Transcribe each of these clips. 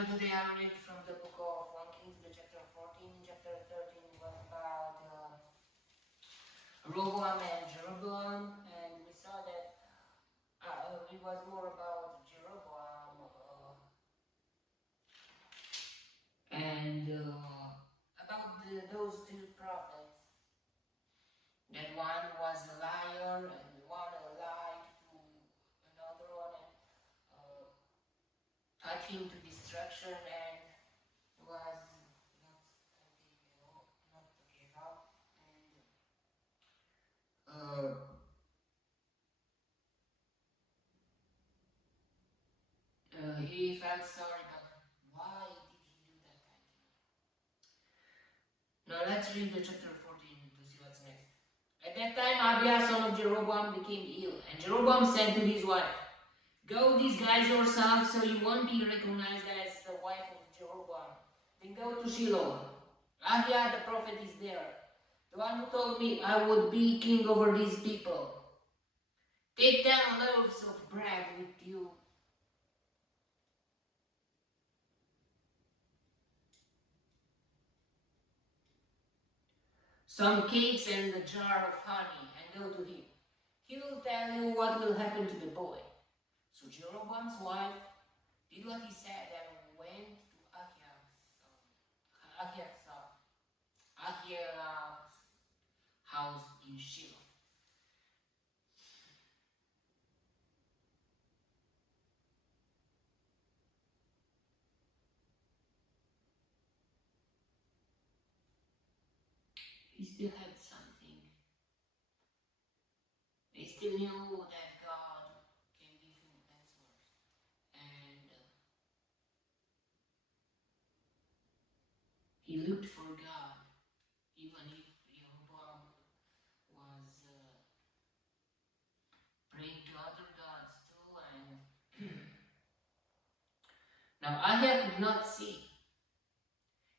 Today I read from the book of 1 Kings, the chapter 14. Chapter 13 was about Rehoboam and Jeroboam, and we saw that it was more about Jeroboam and about those two prophets. That one was a liar, and one lied to another one, and cut him to destruction, and was not to give up, and he felt sorry, but why did he do that kind of thing? Now let's read the chapter 14 to see what's next. At that time, Abiah, son of Jeroboam, became ill, and Jeroboam said to his wife, "Go disguise yourself so you won't be recognized as the wife of Jeroboam. Then go to Shiloh. Ahiah the prophet is there, the one who told me I would be king over these people. Take 10 loaves of bread with you, some cakes and a jar of honey, and go to him. He will tell you what will happen to the boy." So Jeroboam's wife did what he said and went to Ahiah's house in Shiloh. He still had something. He still knew that God can give him answers. And he looked for God, even if Jeroboam was praying to other gods too. And now Ahiah could not see.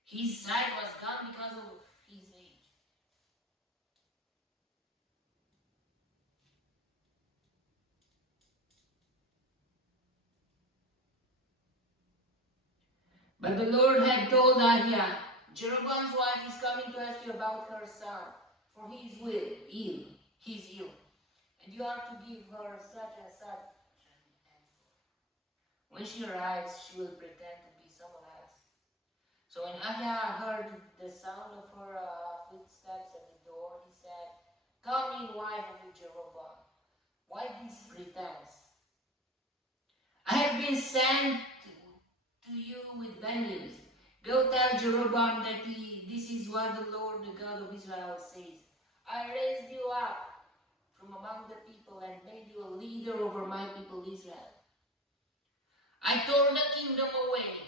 His sight was gone because of his age. But the Lord had told Ahiah, "Jeroboam's wife is coming to ask you about her son, for he is ill. He is ill, and you are to give her such and such an answer. When she arrives, she will pretend to be someone else." So when Ahiah heard the sound of her footsteps at the door, he said, "Come in, wife of Jeroboam. Why this pretense? I have been sent to you with bad news. Go tell Jeroboam that this is what the Lord, the God of Israel, says. I raised you up from among the people and made you a leader over my people Israel. I tore the kingdom away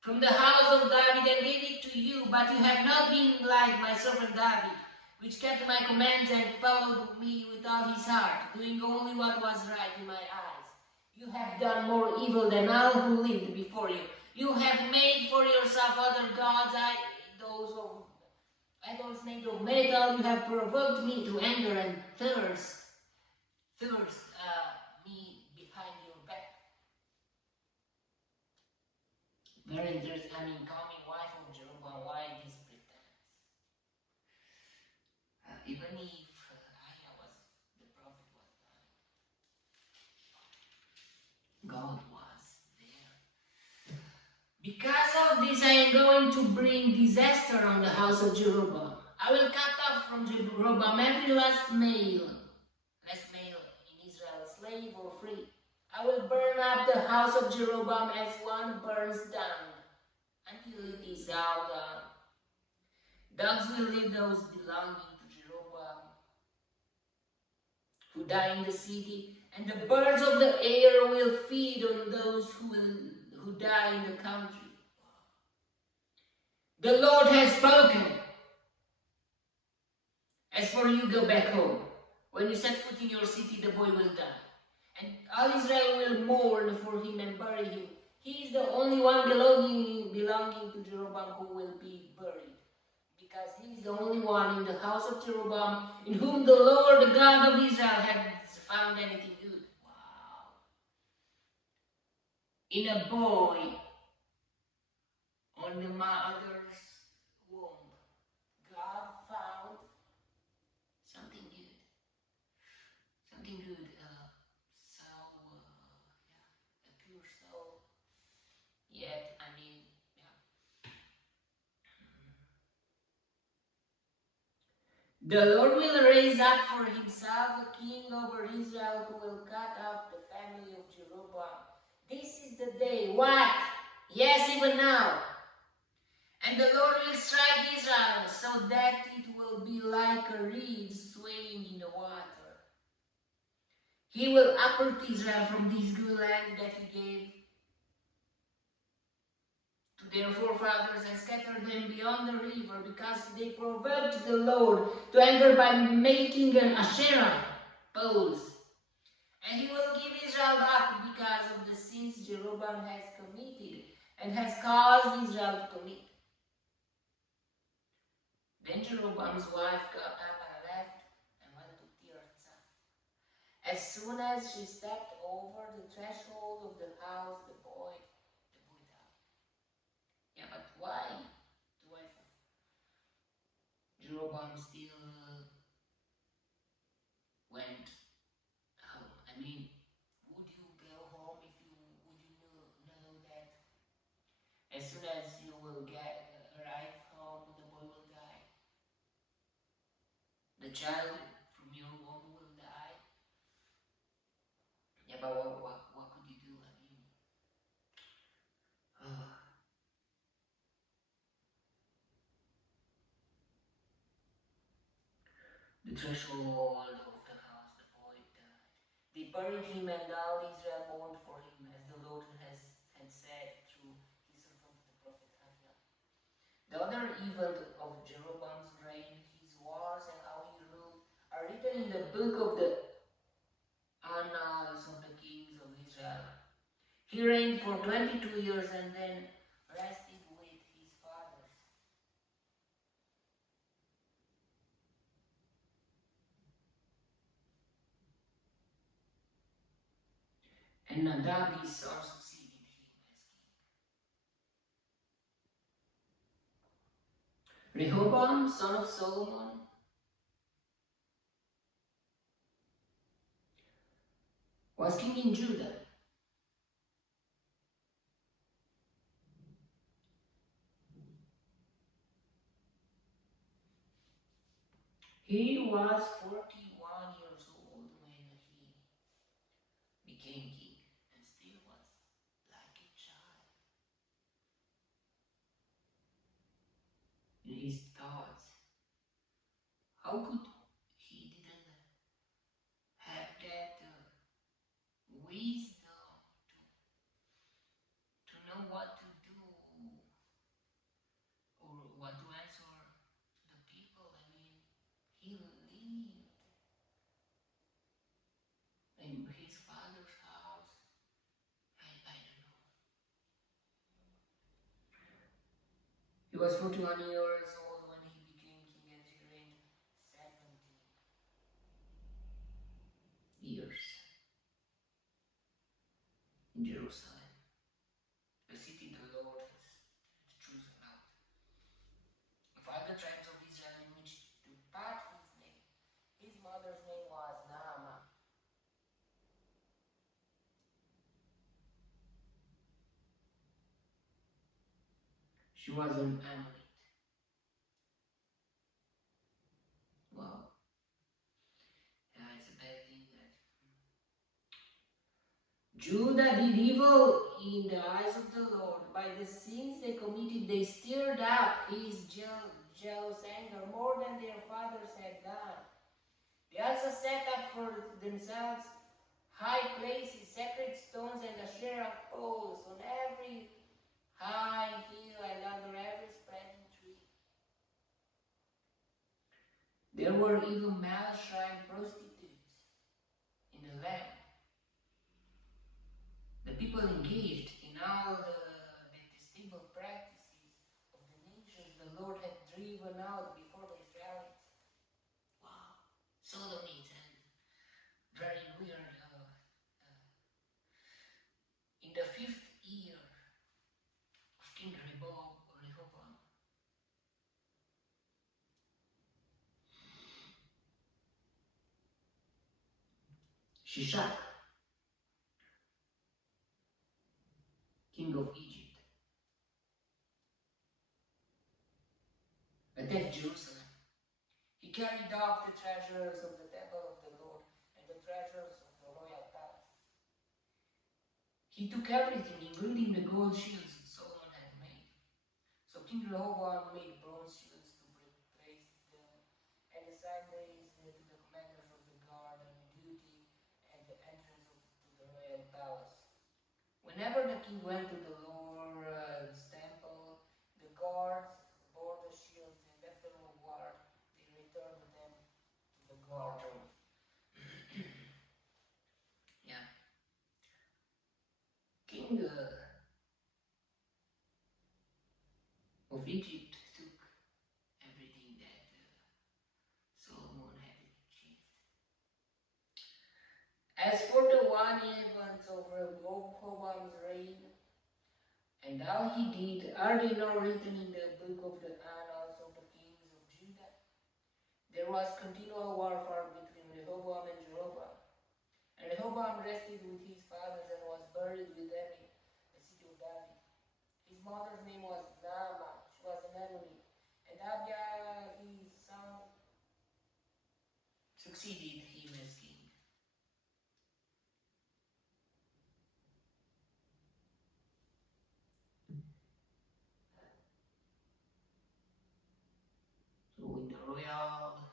from the house of David and gave it to you, but you have not been like my servant David, which kept my commands and followed me with all his heart, doing only what was right in my eyes. You have done more evil than all who lived before you. You have made for yourself other gods, idols made of metal. You have provoked me to anger and thirst me behind your back." Very interesting. Coming wife of Jeroboam, why this pretense? Even if Ahiah was the prophet was dying, God was there. "Because of this, I am going to bring disaster on the house of Jeroboam. I will cut off from Jeroboam every last male in Israel, slave or free. I will burn up the house of Jeroboam as one burns down, until it is all gone. Dogs will eat those belonging to Jeroboam who die in the city, and the birds of the air will feed on those who die in the country. The Lord has spoken. As for you, go back home. When you set foot in your city, the boy will die, and all Israel will mourn for him and bury him. He is the only one belonging to Jeroboam who will be buried, because he is the only one in the house of Jeroboam in whom the Lord, the God of Israel, has found anything good." Wow. in a boy on the mother's womb. God found something good. Something good. A pure soul. Yet, I mean, the Lord will raise up for himself a king over Israel who will cut off the family of Jeroboam. This is the day. What? Yes, even now. And the Lord will strike Israel so that it will be like a reed swaying in the water. He will uproot Israel from this good land that he gave to their forefathers and scatter them beyond the river, because they provoked the Lord to anger by making an Asherah poles. And he will give Israel back because of the sins Jeroboam has committed and has caused Israel to commit. Then Jeroboam's wife got up and left and went to Tirzah. As soon as she stepped over the threshold of the house, the boy died. Yeah, but why? The wife of Jeroboam still went home. I mean, would you go home if you know that as soon as you will arrive home, the boy will die? The child from your womb will die? Yeah, but what could you do? I mean, the threshold of the house, the boy died. They buried him, and all Israel mourned for him, as the Lord had said through his servant the prophet Haggai. The other event of Jeroboam's reign, his wars, and how he ruled, are written in the book of the Annals of the Kings of Israel. He reigned for 22 years and then rested with his fathers. And Nadab his son succeeded him as king. Rehoboam, son of Solomon, was king in Judah. He was 41 years old when he became king, and still was like a child in his thoughts. How could he didn't have that wisdom to know what to do or what to answer to the people? I mean, he lived in his father's house. I don't know. He was 41 years old when he became king, and he reigned 70 years in Jerusalem, the city the Lord has chosen out. Of all the tribes of Israel in which took part his name, his mother's name was Naamah. She was an Amorite. Wow. Yeah, it's a bad thing that Judah did evil in the eyes of the Lord. By the sins they committed, they stirred up his jealous anger more than their fathers had done. They also set up for themselves high places, sacred stones, and Asherah poles on every high hill and under every spreading tree. There were even male shrine prostitutes in the land. The people engaged in all the detestable practices of the nations the Lord had driven out before the Israelites. Wow, sodomites and very weird. In the 5th Shishak, king of Egypt, attacked Jerusalem. He carried off the treasures of the temple of the Lord and the treasures of the royal palace. He took everything, including the gold shields that Solomon had made. So King Rehoboam made bronze shields to replace them, and assigned these to the commanders of the guard on duty at the entrance to the royal palace. Whenever the king went to the Lord's temple, the guards bore the shields, and after a war, they returned them to the guard room. Yeah. King of Egypt took everything that Solomon had achieved. As for the one events of Rehoboam's reign, and all he did, are they not written in the book of the annals of the kings of Judah? There was continual warfare between Rehoboam and Jeroboam. And Rehoboam rested with his fathers and was buried with them in the city of David. His mother's name was Naamah, she was an Ammonite, and Abijah his son succeeded him as king. So in the royal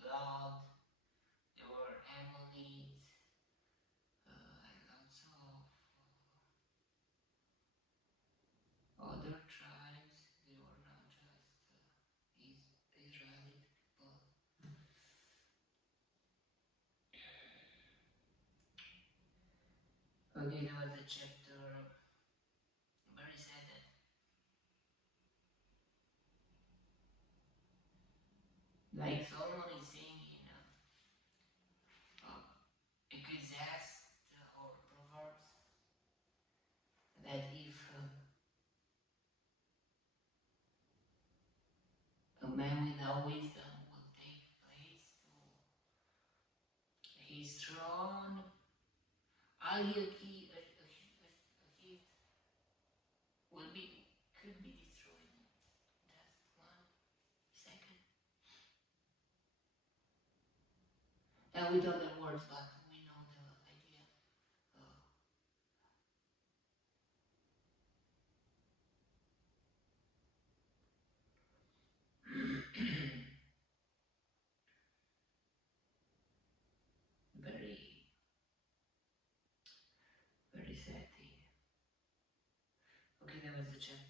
blood, there were Ammonites and lots of other tribes. They were not just Israelite people. Okay, there was a chapter very sad that like Solomon is saying in Ecclesiastes or Proverbs that if a man without wisdom will take place to his throne, all he achieved will be could be destroyed in just 1 second. And with other words, but we know the idea. Very, very sad thing. Okay, there was a chapter